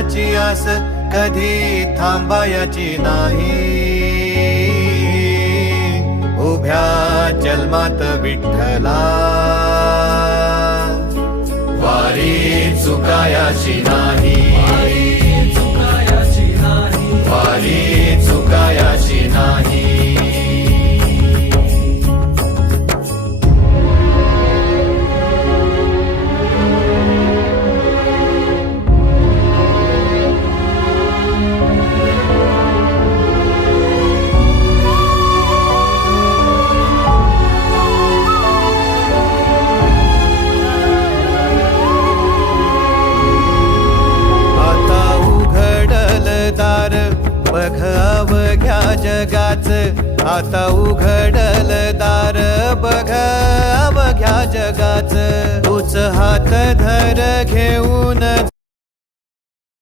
देवाची आस कधी थांबायची नाही. उभ्या जन्मात विठ्ठला वारी चुकायाची नाही. वारी चुकायाची नाही. बघ अवघ्या जगाच, आता उघडल दार बघ अवघ्या जगाच. तूच हात धर घेऊन